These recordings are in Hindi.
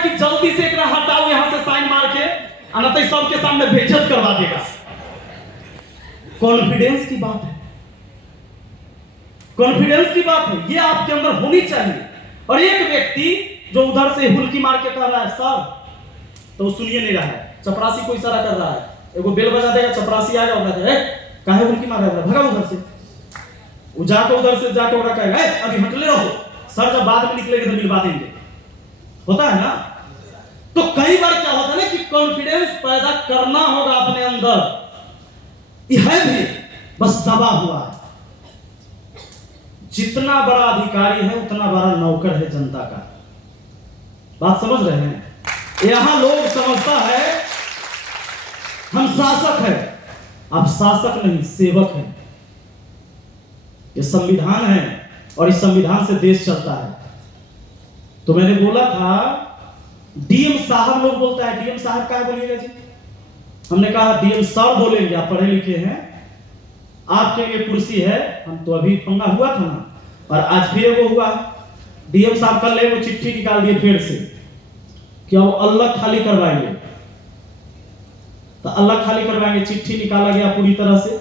है कि जल्दी से एक हटाओ यहां से साइन मार के, अन्यथा सबके सामने बेइज्जत करवा देगा। कॉन्फिडेंस की बात है, कॉन्फिडेंस की बात है, ये आपके अंदर होनी चाहिए। और एक व्यक्ति जो उधर से हुल्की मार के कह रहा है सर, तो वो सुनिए नहीं रहा है, चपरासी को इशारा कर रहा है, एगो बेल बजा देगा, चपरासी आएगा, कहता है काहे हुल्की मार रहा है, भगा उधर से। वो जाकर उधर से जाकर उधर कहेगा अभी हटले रहो, सर जब बाद में निकलेंगे तो मिलवा देंगे। होता है ना? तो कई बार क्या होता है ना कि कॉन्फिडेंस पैदा करना होगा अपने अंदर, यह भी बस दबा हुआ है। जितना बड़ा अधिकारी है उतना बड़ा नौकर है जनता का। बात समझ रहे हैं? यहां लोग समझता है हम शासक है, आप शासक नहीं सेवक हैं। ये संविधान है और इस संविधान से देश चलता है। तो मैंने बोला था डीएम साहब, लोग बोलता है डीएम साहब क्या बोलिएगा जी, हमने कहा डीएम सर बोलेंगे, आप पढ़े लिखे हैं, आपके लिए कुर्सी है। हम तो अभी पंगा हुआ था ना, और आज फिर वो हुआ। डीएम साहब कल वो चिट्ठी निकाल दिए फिर से कि अब अलग खाली करवाएंगे, तो अलग खाली करवाएंगे। चिट्ठी निकाला गया पूरी तरह से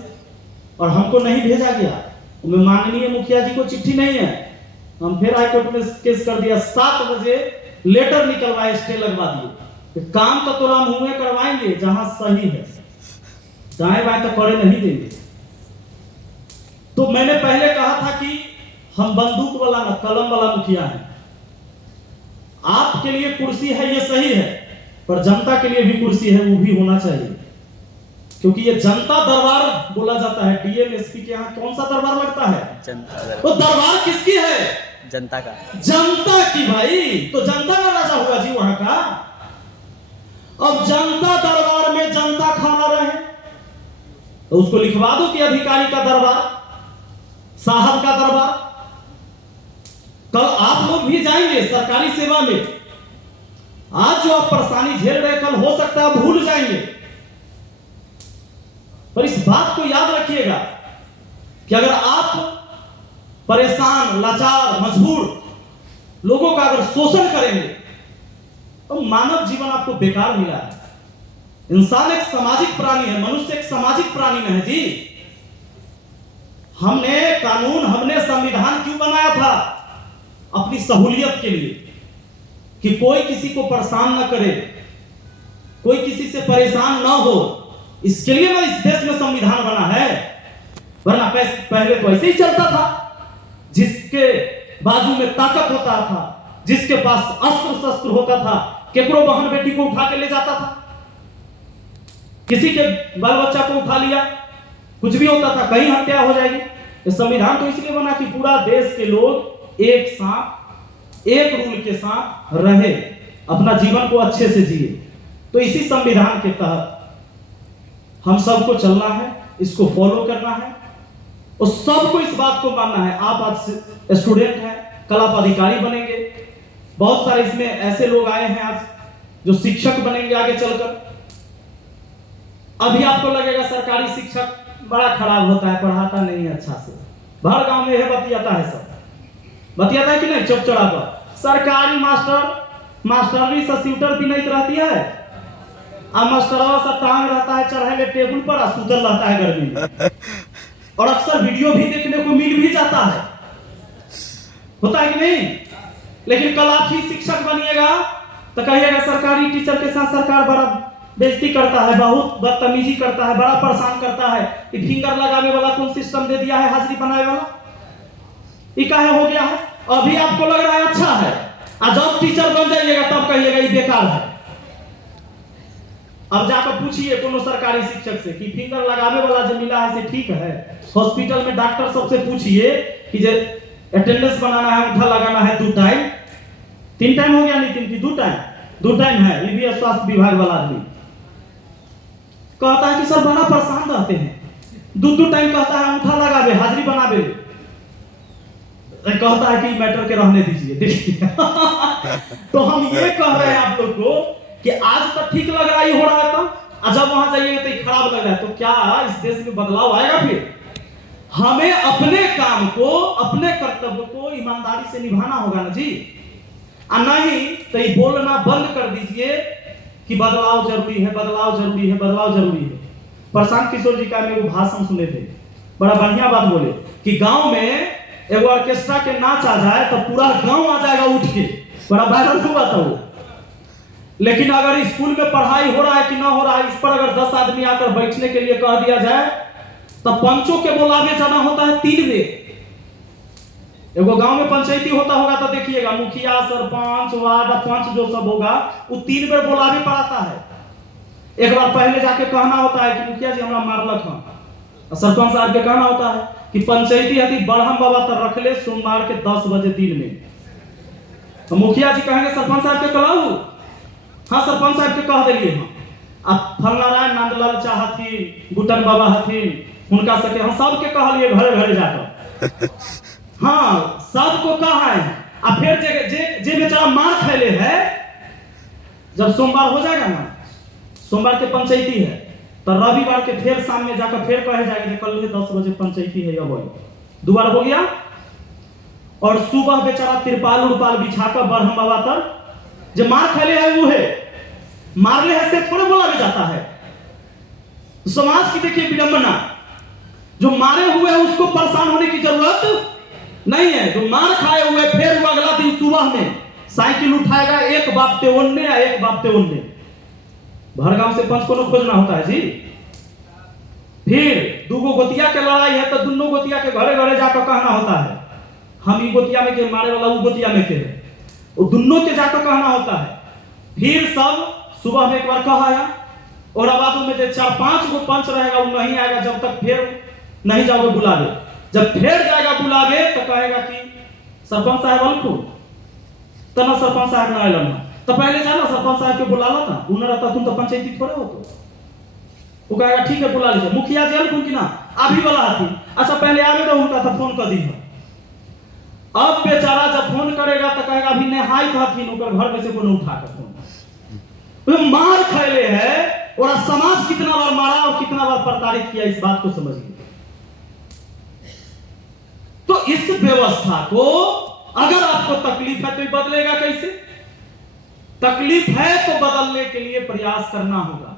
और हमको नहीं भेजा गया, उनमें माननीय मुखिया जी को चिट्ठी नहीं है। हम फिर हाईकोर्ट में केस कर दिया, 7 बजे लेटर निकलवाए, स्टे लगवा दिए। काम तो तोरा मुंह में करवाएंगे जहां सही है, दाएं बाएं तो करे नहीं देंगे। तो मैंने पहले कहा था कि हम बंदूक वाला ना कलम वाला मुखिया है। आपके लिए कुर्सी है ये सही है, पर जनता के लिए भी कुर्सी है, वो भी होना चाहिए। क्योंकि ये जनता दरबार बोला जाता है। डीएम एसपी के यहाँ कौन सा दरबार लगता है? जनता दरबार। तो दरबार किसकी है? जनता का। जनता की भाई। तो जनता का राजा हुआ जी वहां का। अब जनता दरबार में जनता खाना रहे तो उसको लिखवा दो कि अधिकारी का दरबार, साहब का दरबार। कल आप लोग भी जाएंगे सरकारी सेवा में। आज जो आप परेशानी झेल रहे, कल हो सकता है भूल जाएंगे। पर इस बात को याद रखिएगा कि अगर आप परेशान, लाचार, मजबूर लोगों का अगर शोषण करेंगे तो मानव जीवन आपको बेकार मिला है। इंसान एक सामाजिक प्राणी है, मनुष्य एक सामाजिक प्राणी है जी। हमने कानून, हमने संविधान क्यों बनाया था? अपनी सहूलियत के लिए, कि कोई किसी को परेशान ना करे, कोई किसी से परेशान ना हो। इसके लिए ना इस देश में संविधान बना है। वरना पहले तो ऐसे ही चलता था, जिसके बाजू में ताकत होता था, जिसके पास अस्त्र शस्त्र होता था, केकरो बहन बेटी को उठा के ले जाता था, किसी के बाल बच्चा को उठा लिया, कुछ भी होता था, कहीं हत्या हो जाएगी। तो संविधान तो इसलिए बना कि पूरा देश के लोग एक साथ, एक रूल के साथ रहे, अपना जीवन को अच्छे से जिए। तो इसी संविधान के तहत हम सबको चलना है, इसको फॉलो करना है और सबको इस बात को मानना है। आप आज स्टूडेंट हैं, कल आप अधिकारी बनेंगे। बहुत सारे इसमें ऐसे लोग आए हैं आज जो शिक्षक बनेंगे आगे चलकर। अभी आपको लगेगा सरकारी शिक्षक बड़ा खराब होता है, पढ़ाता नहीं है अच्छा से। भर गांव में यह बतियाता है, सब बतियाता है कि नहीं, चौक चौड़ा पर सरकारी मास्टरनी से स्वेटर भी नहीं रहती है, मास्टरवा सा टांग रहता है चढ़ाए टेबल पर, सुतल रहता है गर्मी में। और अक्सर वीडियो भी देखने को मिल भी जाता है, होता है कि नहीं? लेकिन कल आप ही शिक्षक बनिएगा तो कहिएगा सरकारी टीचर के साथ सरकार बड़ा बेइज्जती करता है, बहुत बदतमीजी करता है, बड़ा परेशान करता है। ये फिंगर लगाने वाला कौन सिस्टम दे दिया है, हाजिरी बनाने वाला, ये काहे हो गया है? अभी आपको लग रहा है अच्छा है, और जब टीचर बन जाइएगा तब कहिएगा ये बेकार है। अब जाकर पूछिए कोनो सरकारी शिक्षक से कि फिंगर लगाने वाला जो मिला है से ठीक है। हॉस्पिटल में डॉक्टर सबसे पूछिए कि जो अटेंडेंस बनाना है, अंगूठा लगाना है 2 टाइम, 3 टाइम हो गया नितिन की 2 टाइम, 2 टाइम है। ये भी स्वास्थ्य विभाग वाला आदमी कहता है कि सर बड़ा परेशान रहते हैं, 2 टाइम कहता है अंगूठा लगावे, हाजिरी बनावे, कहता है कि मैटर के रहने दीजिए। देखिए तो हम ये कह रहे हैं आप लोग को कि आज तक ठीक लग रहा है, हो रहा है, तो जब वहां जाइएगा तो खराब लग रहा है, तो क्या इस देश में बदलाव आएगा? फिर हमें अपने काम को, अपने कर्तव्य को ईमानदारी से निभाना होगा ना जी। और नहीं तो ये बोलना बंद कर दीजिए कि बदलाव जरूरी है, बदलाव जरूरी है, बदलाव जरूरी है। प्रशांत किशोर जी का मेरे भाषण सुने थे, बड़ा बढ़िया बात बोले कि गांव में एगो ऑर्केस्ट्रा के नाच आ जाए तो पूरा गांव आ जाएगा उठ के, बड़ा वायरल हुआ था वो। लेकिन अगर स्कूल में पढ़ाई हो रहा है कि ना हो रहा है, इस पर अगर 10 आदमी आकर बैठने के लिए कह दिया जाए तो पंचों के बुलावे जाना होता है 3 बेर। एगो गांव में पंचायती होता होगा तो देखिएगा मुखिया, सरपंच, वार्ड पंच जो सब होगा वो 3 बेर बुलावे पड़ाता है। एक बार पहले जाके कहना होता है कि मुखिया जी हमरा मारलक हन, और सरपंच साहब के कहना होता है कि पंचायती यदि बढ़म बाबा तर रख ले सोमवार के 10 बजे दिन में। तो मुखिया जी कहेंगे सरपंच साहब के कहलाऊ, हाँ सरपंच साहब के कह दिलिए हम। अब फलनारायण नंदलाल चाहथिन, गुटन बाबा हथिन, उनका सके हम सबके कहलिए घरे घरे जाकर हाँ सबको कहा है। अब फिर जे बेचारा मार खैले है, जब सोमवार हो जाएगा ना, सोमवार के पंचायती है तो रविवार के फिर शाम में जाकर फिर कहे जाएगा कल 10 बजे पंचायती है, अब दोबारा हो गया। और सुबह बेचारा तिरपाल उरपाल बिछाकर बरहम बाबा तर जो मार खैले है वो है, मारले है से थोड़े बोला भी जाता है। समाज की देखिए विडंबना, जो मारे हुए हैं उसको परेशान होने की जरूरत नहीं है। जो मार खाए हुए फिर वो अगला दिन सुबह में साइकिल उठाएगा, एक बाप ते ओन्ने या एक बाप ते ओन्ने, भरगांव से पंच को खोजना होता है जी। फिर दूगो गोतिया के लड़ाई है तो दोनों गोतिया के घरे घरे जाकर कहना होता है हम ई गोतिया में के मारे वाला वो गोतिया में के है, वो दोनों के जाकर कहना होता है। फिर सब सुबह में एक बार कहा और बाद में जो 4-5 गो पंच रहेगा वो नहीं आएगा जब तक फिर नहीं जाओगे बुलावे। जब फिर जाएगा बुलावे तो कहेगा कि सरपंच साहब अलखू तो ना सरपंच साहब ना आइलन, तो पहले जाना सरपंच साहब के बुला ला था, उन रहता तुम तो पंचायती थोड़े हो। तो वो कहेगा ठीक है बुला लीजिए। मुखिया जी अलखू कि ना अभी वाला थी, अच्छा पहले आगे तो उनका था फोन कर दी है। अब बेचारा जब फोन करेगा तो कहेगा अभी नहाई हथिन, उनकर घर में से कोनो उठा कर फोन मार खैले है। और समाज कितना बार मारा और कितना बार प्रताड़ित किया, इस बात को समझिए। तो इस व्यवस्था को अगर आपको तकलीफ है तो बदलेगा कैसे? तकलीफ है तो बदलने के लिए प्रयास करना होगा,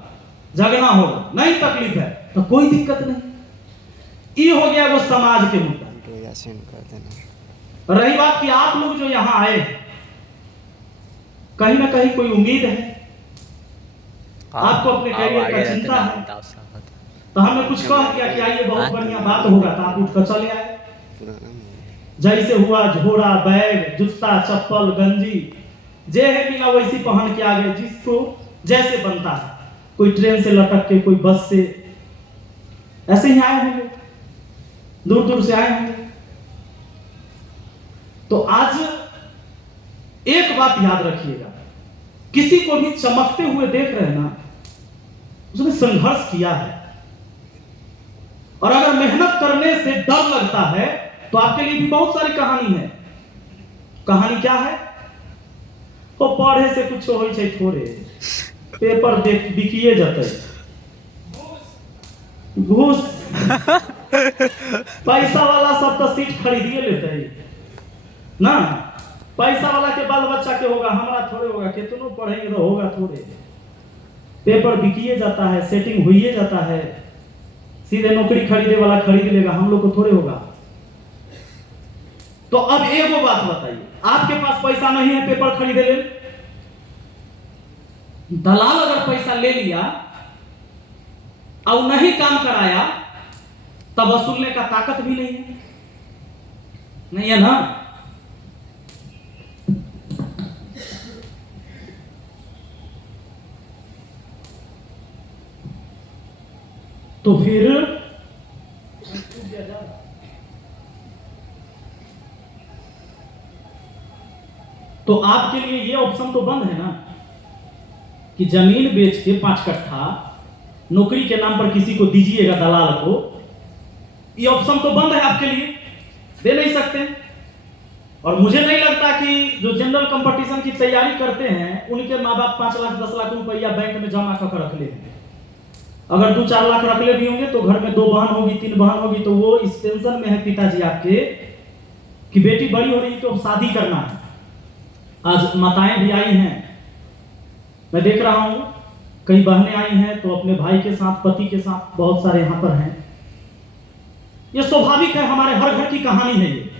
जगना होगा। नहीं तकलीफ है तो कोई दिक्कत नहीं। ये हो गया वो समाज के मुद्दा। रही बात कि आप लोग जो यहां आए कहीं ना कहीं कोई उम्मीद है, आपको अपने करियर का चिंता है, तो हमने कुछ कह दिया कि आइए बहुत बढ़िया बात होगा, तो आप उठकर चले आए। जैसे हुआ झोरा, बैग, जूता, चप्पल, गंजी जे है मिला वैसी पहन के आ गए, जिसको जैसे बनता है। कोई ट्रेन से लटक के, कोई बस से, ऐसे ही आए होंगे, दूर दूर से आए होंगे। तो आज एक बात याद रखिएगा, किसी को भी चमकते हुए देख रहे हैं ना, उसने संघर्ष किया है। और अगर मेहनत करने से डर लगता है तो आपके लिए भी बहुत सारी कहानी है। कहानी क्या है? वो पढ़े से कुछ हो थोड़े, पेपर बिकिए जाते, घूस पैसा वाला सब तो सीट खरीदिए लेते है ना। पैसा वाला के बाल बच्चा के होगा, हमारा थोड़े होगा। कितनों पढ़ेंगे तो होगा थोड़े। पेपर बिकिए जाता है, सेटिंग हुई जाता है, सीधे नौकरी खरीदे वाला खरीद लेगा, हम लोग को थोड़े होगा। तो अब एक वो बात बताइए, आपके पास पैसा नहीं है पेपर खरीदे ले, दलाल अगर पैसा ले लिया और नहीं काम कराया तब वसूलने का ताकत भी नहीं है ना। तो फिर तो आपके लिए ये ऑप्शन तो बंद है ना कि जमीन बेच के 5 कट्ठा नौकरी के नाम पर किसी को दीजिएगा, दलाल को। ये ऑप्शन तो बंद है आपके लिए, दे नहीं सकते। और मुझे नहीं लगता कि जो जनरल कंपटीशन की तैयारी करते हैं उनके माँ बाप 5 लाख 10 लाख रुपया बैंक में जमा कर रख ले हैं। अगर 2-4 लाख रख ले भी होंगे तो घर में 2 बहन होगी, 3 बहन होगी, तो वो इस टेंशन में है पिताजी आपके कि बेटी बड़ी हो रही तो शादी करना है। आज माताएं भी आई हैं, मैं देख रहा हूं कई बहनें आई हैं तो अपने भाई के साथ, पति के साथ, बहुत सारे यहां पर हैं। ये स्वाभाविक है, हमारे हर घर की कहानी है ये।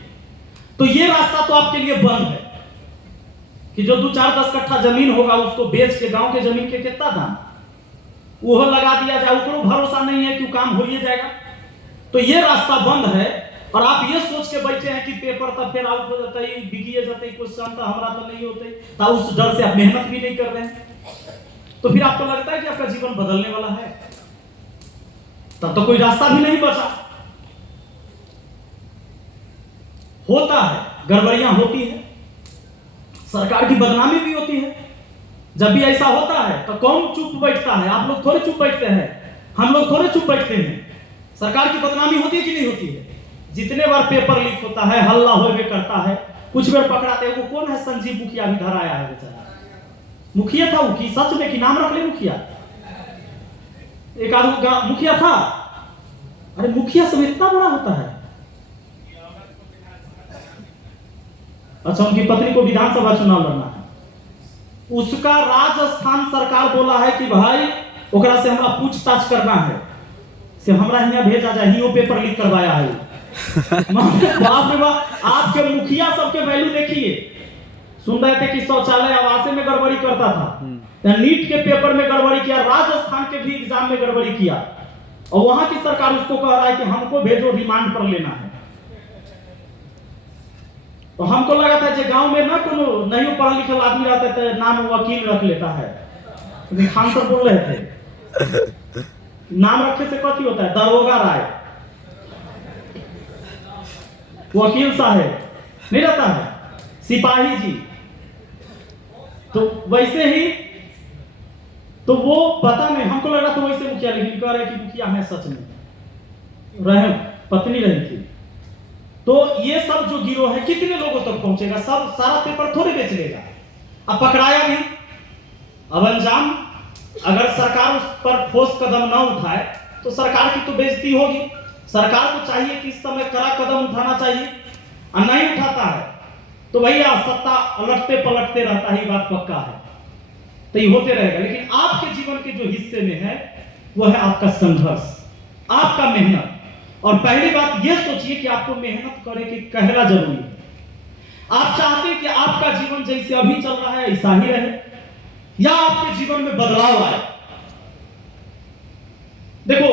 तो ये रास्ता तो आपके लिए बंद है कि जो 2-4-10 कट्ठा जमीन होगा उसको बेच के गांव के जमीन के कितना दाम वो लगा दिया जाए, उसको भरोसा नहीं है कि काम हो ही जाएगा। तो ये रास्ता बंद है और आप ये सोच के बैठे हैं कि पेपर तब फिर आउट हो जाता है, बिगिए जाते हैं, कुछ शांता हमारा तो नहीं होते, तो उस डर से आप मेहनत भी नहीं कर रहे हैं। तो फिर आपको लगता है कि आपका जीवन बदलने वाला है, तब तो कोई रास्ता भी नहीं बचा। होता है, गड़बड़ियां होती है, सरकार की बदनामी भी होती है। जब भी ऐसा होता है तो कौन चुप बैठता है? आप लोग थोड़े चुप बैठते हैं, हम लोग थोड़े चुप बैठते हैं। सरकार की बदनामी होती है कि नहीं होती है? जितने बार पेपर लीक होता है, हल्ला होवे करता है, कुछ बार पकड़ाते हैं। वो कौन है? संजीव मुखिया भी धराया है बेचारा। मुखिया था वो, की सच में कि नाम रख ले मुखिया, एक आदमी मुखिया था। अरे मुखिया सब इतना बड़ा होता है। अच्छा, उनकी पत्नी को विधानसभा चुनाव लड़ना है, उसका राजस्थान सरकार बोला है कि भाई ओकरा से हमरा पूछताछ करना है, से हमरा यहाँ भेजा जाए, ही वो पेपर लीक करवाया है। बाप रे बाप, आपके मुखिया सबके वैल्यू देखिए। सुन रहे थे कि शौचालय आवास में गड़बड़ी करता था, नीट के पेपर में गड़बड़ी किया, राजस्थान के भी एग्जाम में गड़बड़ी किया, और वहां की सरकार उसको कह रहा है कि हमको भेजो, रिमांड पर लेना है। तो हमको लगा था कि गांव में ना कोनो नहीं पढ़ा लिखा आदमी रहता है तो नाम वकील रख लेता है। तो खान सर बोल रहे थे नाम रखे से कथी होता है? दरोगा राय, वकील साहब नहीं रहता है, सिपाही जी। तो वैसे ही तो वो पता नहीं, हमको लगा तो वैसे मुखिया, लेकिन कह रहे कि मुखिया है सच में, रहे पत्नी रही थी। तो ये सब जो गिरोह है कितने लोगों तक पहुंचेगा? सब सारा पेपर थोड़े बेच लेगा। अब पकड़ाया भी, अब अंजाम, अगर सरकार उस पर ठोस कदम न उठाए तो सरकार की तो बेइज्जती होगी। सरकार को चाहिए कि इस समय कड़ा कदम उठाना चाहिए, और नहीं उठाता है तो भैया सत्ता उलटते पलटते रहता ही, बात पक्का है, तो ये होते रहेगा। लेकिन आपके जीवन के जो हिस्से में है वो है आपका संघर्ष, आपका मेहनत। और पहली बात ये सोचिए कि आपको मेहनत करे कि कहना जरूरी है। आप चाहते हैं कि आपका जीवन जैसे अभी चल रहा है ऐसा ही रहे, या आपके जीवन में बदलाव आए? देखो,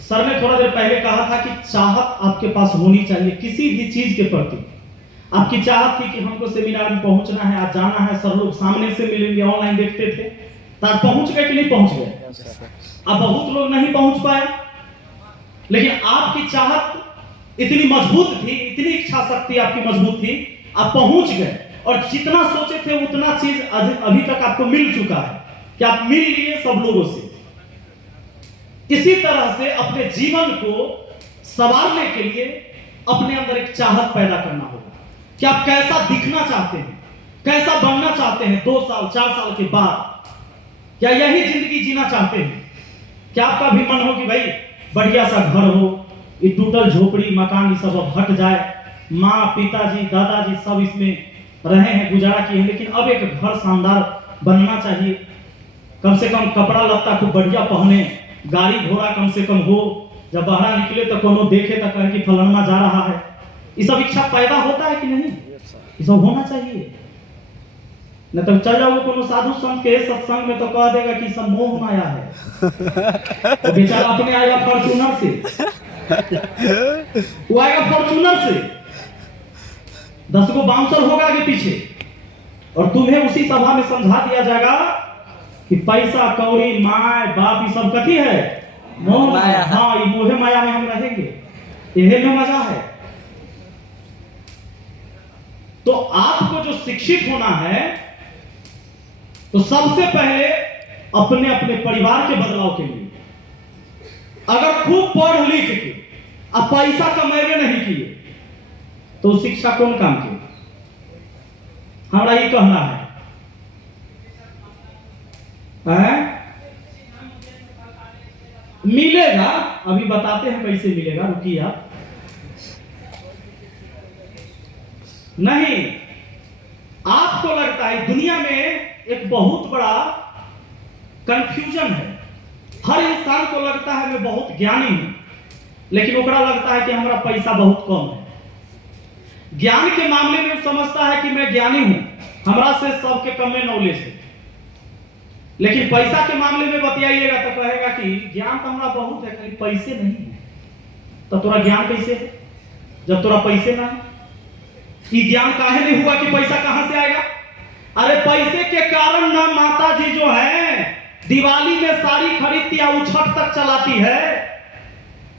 सर ने थोड़ा देर पहले कहा था कि चाहत आपके पास होनी चाहिए किसी भी चीज के प्रति। आपकी चाहत थी कि हमको सेमिनार में पहुंचना है, आज जाना है, सर लोग सामने से मिलेंगे, ऑनलाइन देखते थे, तो आज पहुंच गए कि नहीं पहुंच गए? अब बहुत लोग नहीं पहुंच पाए, लेकिन आपकी चाहत इतनी मजबूत थी, इतनी इच्छा शक्ति आपकी मजबूत थी, आप पहुंच गए। और जितना सोचे थे उतना चीज अभी तक आपको मिल चुका है कि आप मिल लिए सब लोगों से। इसी तरह से अपने जीवन को संवारने के लिए अपने अंदर एक चाहत पैदा करना होगा कि आप कैसा दिखना चाहते हैं, कैसा बनना चाहते हैं 2 साल 4 साल के बाद। क्या यही जिंदगी जीना चाहते हैं? क्या आपका भी मन हो कि भाई बढ़िया सा घर हो, ये टूटल झोपड़ी मकान ये सब अब हट जाए, माँ पिताजी दादाजी सब इसमें रहे हैं, गुजारा किए हैं, लेकिन अब एक घर शानदार बनना चाहिए, कम से कम कपड़ा लत्ता खूब बढ़िया पहने, गाड़ी घोड़ा कम से कम हो, जब बाहर निकले तो कोनो देखे तो कहे कि फलाना जा रहा है। ये सब इच्छा पैदा होता है कि नहीं? ये सब होना चाहिए। न तो चल जाओगे कोनो साधु संत के सत्संग में तो कह देगा कि सब मोह माया है। तो बेचारा अपने आएगा फॉर्च्यूनर से, वो आएगा फॉर्च्यूनर से, 10 गो बाउंसर होगा आगे पीछे, और तुम्हें उसी सभा में समझा दिया जाएगा कि पैसा कौड़ी माय बाप ये सब कथी है? मोह माया। हाँ, ये मोह माया में हम रहेंगे, यही में मजा है। तो आपको जो शिक्षित होना है तो सबसे पहले अपने अपने परिवार के बदलाव के लिए, अगर खूब पढ़ लिख के अब पैसा कमाएंगे नहीं किए तो शिक्षा कौन काम की? हमारा ये कहना है मिलेगा, अभी बताते हैं कैसे मिलेगा, रुकिए आप। नहीं, आप आपको लगता है दुनिया में एक बहुत बड़ा कंफ्यूजन है। हर इंसान को लगता है मैं बहुत ज्ञानी हूं, लेकिन ओकरा लगता है कि हमारा पैसा बहुत कम है। ज्ञान के मामले में समझता है कि मैं ज्ञानी हूं, हमरा से सबके कम में नॉलेज है। लेकिन पैसा के मामले में बतियाइएगा तो कहेगा कि ज्ञान तो हमारा बहुत है, खाली पैसे नहीं है। तो तोरा ज्ञान कैसे है जब तोरा पैसे ना है? कि ज्ञान काहे नहीं हुआ कि पैसा कहां से आएगा? अरे पैसे के कारण ना माता जी जो है दिवाली में साड़ी खरीदती है, वो छठ तक चलाती है।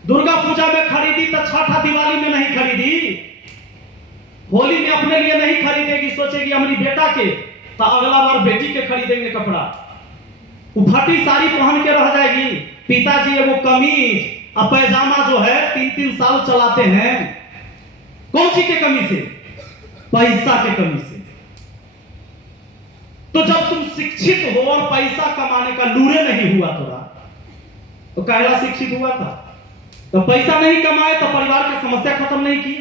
दुर्गा पूजा में खरीदी तो छठ दिवाली में नहीं खरीदी। होली में अपने लिए नहीं खरीदेगी, सोचेगी हमारी बेटा के तो अगला बार बेटी के खरीदेंगे कपड़ा। वो फटी साड़ी पहन के रह जाएगी। पिताजी वो कमीज और पैजामा जो है 3-3 साल चलाते हैं। कौन सी के कमी से? पैसा के कमी से। तो जब तुम शिक्षित हो और पैसा कमाने का लूरे नहीं हुआ तोरा, तो कहला शिक्षित हुआ था? तो पैसा नहीं कमाए तो परिवार की समस्या खत्म नहीं की।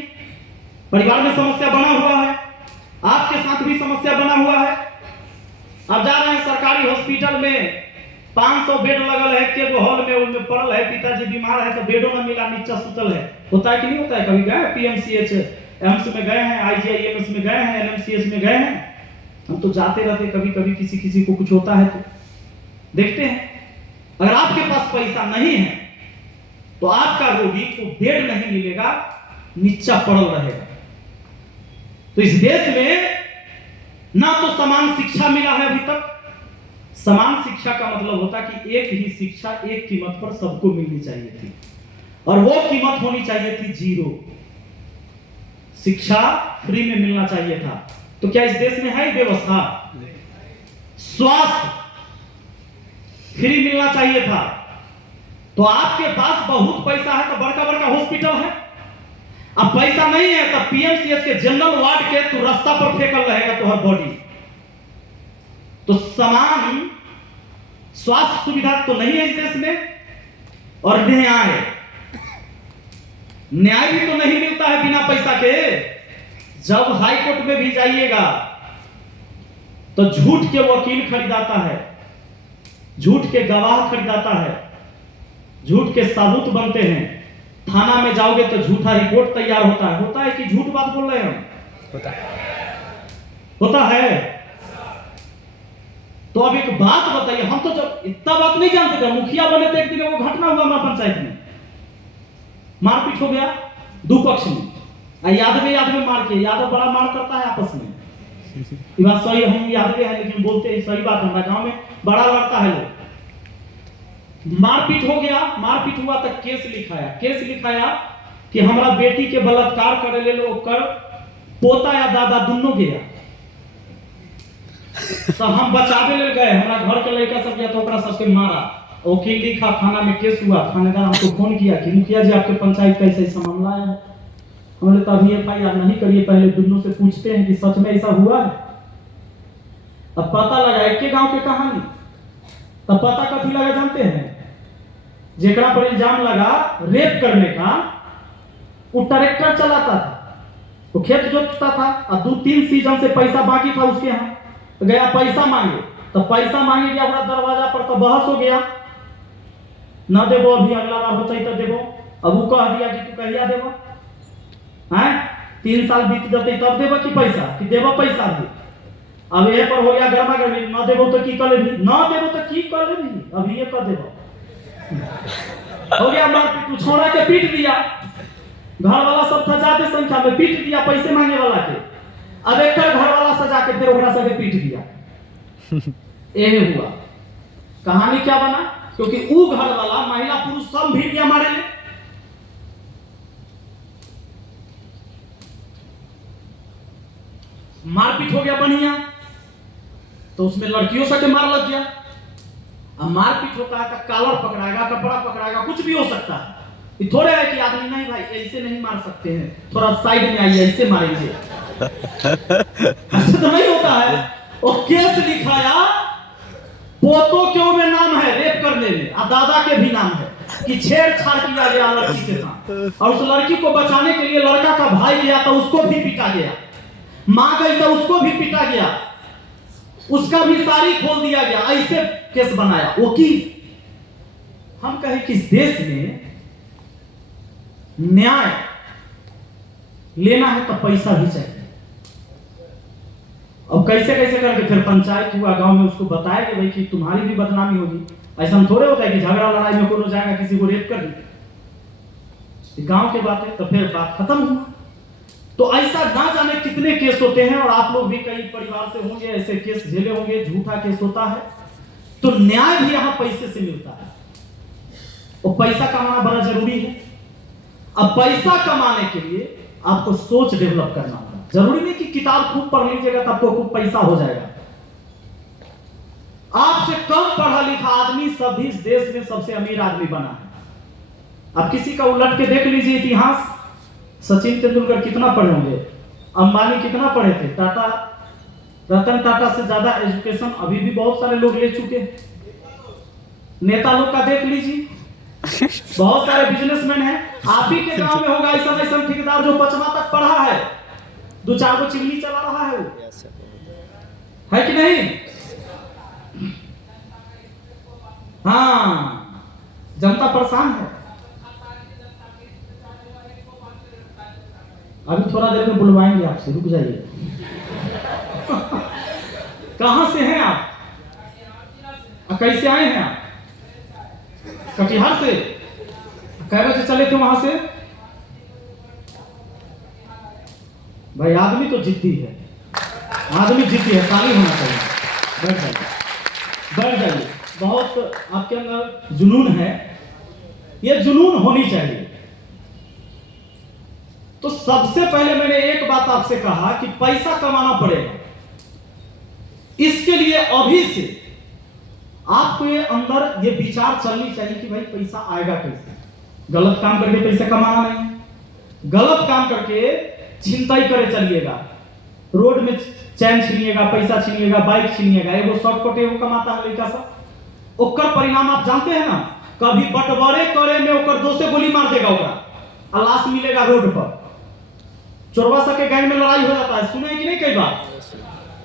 परिवार में समस्या बना हुआ है, आपके साथ भी समस्या बना हुआ है। अब जा रहे हैं सरकारी हॉस्पिटल में, 500 बेड लगल है, के हॉल में उनमें पड़ल है, पिताजी बीमार है तो बेडो न मिला, नीचा सुतल है। होता है कि नहीं होता है? कभी गए पीएमसीएच एम्स में गए हैं, आईजीआईएमएस में गए हैं, एनएमसीएच में गए हैं। हम तो जाते रहते, कभी कभी किसी को कुछ होता है तो देखते हैं। अगर आपके पास पैसा नहीं है तो आपका रोगी को बेड नहीं मिलेगा, नीचा पड़ल रहेगा। तो इस देश में ना तो समान शिक्षा मिला है अभी तक। समान शिक्षा का मतलब होता कि एक ही शिक्षा एक कीमत पर सबको मिलनी चाहिए थी, और वो कीमत होनी चाहिए थी 0। शिक्षा फ्री में मिलना चाहिए था। तो क्या इस देश में है व्यवस्था? स्वास्थ्य फ्री मिलना चाहिए था। तो आपके पास बहुत पैसा है तो बड़का बड़का हॉस्पिटल है। अब पैसा नहीं है तो पीएमसीएच के जनरल वार्ड के तो रास्ता पर फेंकल रहेगा तो हर बॉडी। तो समान स्वास्थ्य सुविधा तो नहीं है इस देश में। और न्याय भी तो नहीं मिलता है बिना पैसा के। जब हाई कोर्ट में भी जाइएगा तो झूठ के वकील खरीदाता है, झूठ के गवाह खरीदाता है, झूठ के सबूत बनते हैं। थाना में जाओगे तो झूठा रिपोर्ट तैयार होता है कि झूठ बात बोल रहे हैं हम? होता है। तो अब एक बात बताइए, हम तो जब इतना बात नहीं जानते थे, मुखिया बने थे, एक दिन वो घटना हुआ हमारा पंचायत में, मारपीट हो गया 2 पक्ष में। यादव मार के, यादव बड़ा मार करता है आपस में, ये बात सही, हम यादव है लेकिन बोलते हैं सही बात। हमारे गांव में बड़ा लड़ता है लोग। मारपीट हो गया, मारपीट हुआ तो केस लिखाया कि हमारा बेटी के बलात्कार करे ले लो, कर पोता या दादा दोनों गया। तो हम बचावे ले गए, हमारा घर के लड़का सब गया तो ओकरा सबके मारा। वकील लिखा, थाना में केस हुआ। थानेदार हमको फोन किया कि मुखिया जी आपके पंचायत का ऐसा मामला है। हमने तो अभी एफआईआर नहीं करिए, पहले दोनों से पूछते हैं कि सच में ऐसा हुआ है। अब पता लगा एक के गांव की कहानी। तब पता कथी लगा जानते हैं? जेकरा पर इल्जाम लगा रेप करने का, वो ट्रैक्टर चलाता था, वो खेत जोतता था और 2-3 सीजन से पैसा बाकी था उसके यहाँ। तो गया पैसा मांगे, तो पैसा मांगे गया अपना दरवाजा पर, तो बहस हो गया। ना देबो, अभी अगला बार होता ही तो देबो। अब वो कह दिया कि तू कहिया देबो हैं? 3 साल बीत जाते तब देबो कि पैसा, कि देबो पैसा भी। अब ये पर हो गया गर्मा गर्मी, ना देबो तो की कर लेबी, ना देबो तो की कर लेबी, अभी ये कर देबो। हो गया मारपीट, छोड़ा के पीट दिया। घर वाला सब था ज्यादा संख्या में, पीट दिया पैसे मांगने वाला के। अब एक घर वाला सजा के फिर ओकरा सबके पीट दिया। यही हुआ। कहानी क्या बना? क्योंकि वो घर वाला महिला पुरुष सब भी दिया मारे ले। मारपीट हो गया बढ़िया, तो उसमें लड़कियों से मार लग गया। अब मारपीट होता है तो कॉलर पकड़ाएगा, कपड़ा पकड़ाएगा, कुछ भी हो सकता है। ये थोड़े है कि आदमी नहीं भाई ऐसे नहीं मार सकते हैं, थोड़ा साइड में आइए ऐसे मारेंगे। ऐसे तो नहीं होता है। और केस लिखाया, पोतों क्यों में नाम है रेप करने में, और दादा के भी नाम है कि छेड़छाड़ किया गया लड़की के साथ। और उस लड़की को बचाने के लिए लड़का का भाई गया तो उसको भी पीटा गया, मां गई तो उसको भी पीटा गया। उसका भी सारी खोल दिया गया, ऐसे केस बनाया वकील। हम कहे कि इस देश में न्याय लेना है तो पैसा भी चाहिए। अब कैसे कैसे करके फिर पंचायत हुआ, गांव में उसको बताया कि भाई कि तुम्हारी भी बदनामी होगी। ऐसा हम थोड़े होता है कि झगड़ा लड़ाई में कोनो जाएगा किसी को रेप कर दे, गांव के बात है। तो फिर बात खत्म हुआ। तो ऐसा ना जाने कितने केस होते हैं, और आप लोग भी कई परिवार से होंगे ऐसे केस झेले होंगे, झूठा केस होता है। तो न्याय भी यहां पैसे से मिलता है, और पैसा कमाना बड़ा जरूरी है। अब पैसा कमाने के लिए आपको सोच डेवलप करना होगा। जरूरी नहीं कि किताब खूब पढ़ लीजिएगा तब आपको खूब पैसा हो जाएगा। आपसे कम पढ़ा लिखा आदमी सभी इस देश में सबसे अमीर आदमी बना है। आप किसी का उलट के देख लीजिए इतिहास। सचिन तेंदुलकर कितना पढ़े होंगे, अंबानी कितना पढ़े थे, टाटा, रतन टाटा से ज्यादा एजुकेशन अभी भी बहुत सारे लोग ले चुके हैं। नेता लोग का देख लीजिए, बहुत सारे बिजनेसमैन हैं। आप ही के गांव में होगा ऐसा ठेकेदार जो 5वां तक पढ़ा है, 2-4 को चिमनी चला रहा है, वो है कि नहीं? हाँ, जनता परेशान है। अभी थोड़ा देर में बुलवाएंगे आपसे, रुक जाइए। कहां से हैं आप? कैसे आए हैं आप? कटिहार से? कै बजे चले थे वहां से? भाई आदमी तो जिद्दी है, आदमी जिद्दी है, ताली होना चाहिए। बैठ जाइए, बैठ जाइए। बहुत आपके अंदर जुनून है, ये जुनून होनी चाहिए। तो सबसे पहले मैंने एक बात आपसे कहा कि पैसा कमाना पड़ेगा। इसके लिए अभी से आपको ये अंदर ये विचार चलनी चाहिए कि भाई पैसा आएगा कैसे। गलत काम करके पैसा कमाना नहीं, गलत काम करके चिंता ही करे चलिएगा। रोड में चैन छीनिएगा, पैसा छीनिएगा, बाइक छीनिएगा, एगो शॉर्टकट एगो कमाता है लड़का सा। ओकर परिणाम आप जानते हैं ना, कभी बंटवारे करे में ओकर 2 से गोली मार देगा ओकरा, लाश मिलेगा रोड पर। चोरवा सा के गैंग में लड़ाई हो जाता है, सुने कि नहीं कई बार?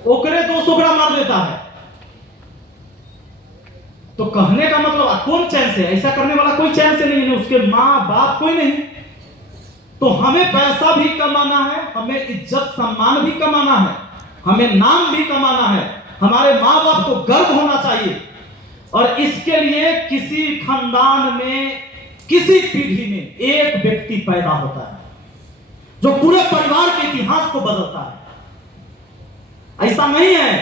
ओकरे 200 ग्राम मार देता है। तो कहने का मतलब कौन चैन से? ऐसा करने वाला कोई चैन से नहीं है, उसके माँ बाप कोई नहीं। तो हमें पैसा भी कमाना है, हमें इज्जत सम्मान भी कमाना है, हमें नाम भी कमाना है, हमारे माँ बाप को गर्व होना चाहिए। और इसके लिए किसी खानदान में, किसी पीढ़ी में एक व्यक्ति पैदा होता है जो पूरे परिवार के इतिहास को बदलता है। ऐसा नहीं है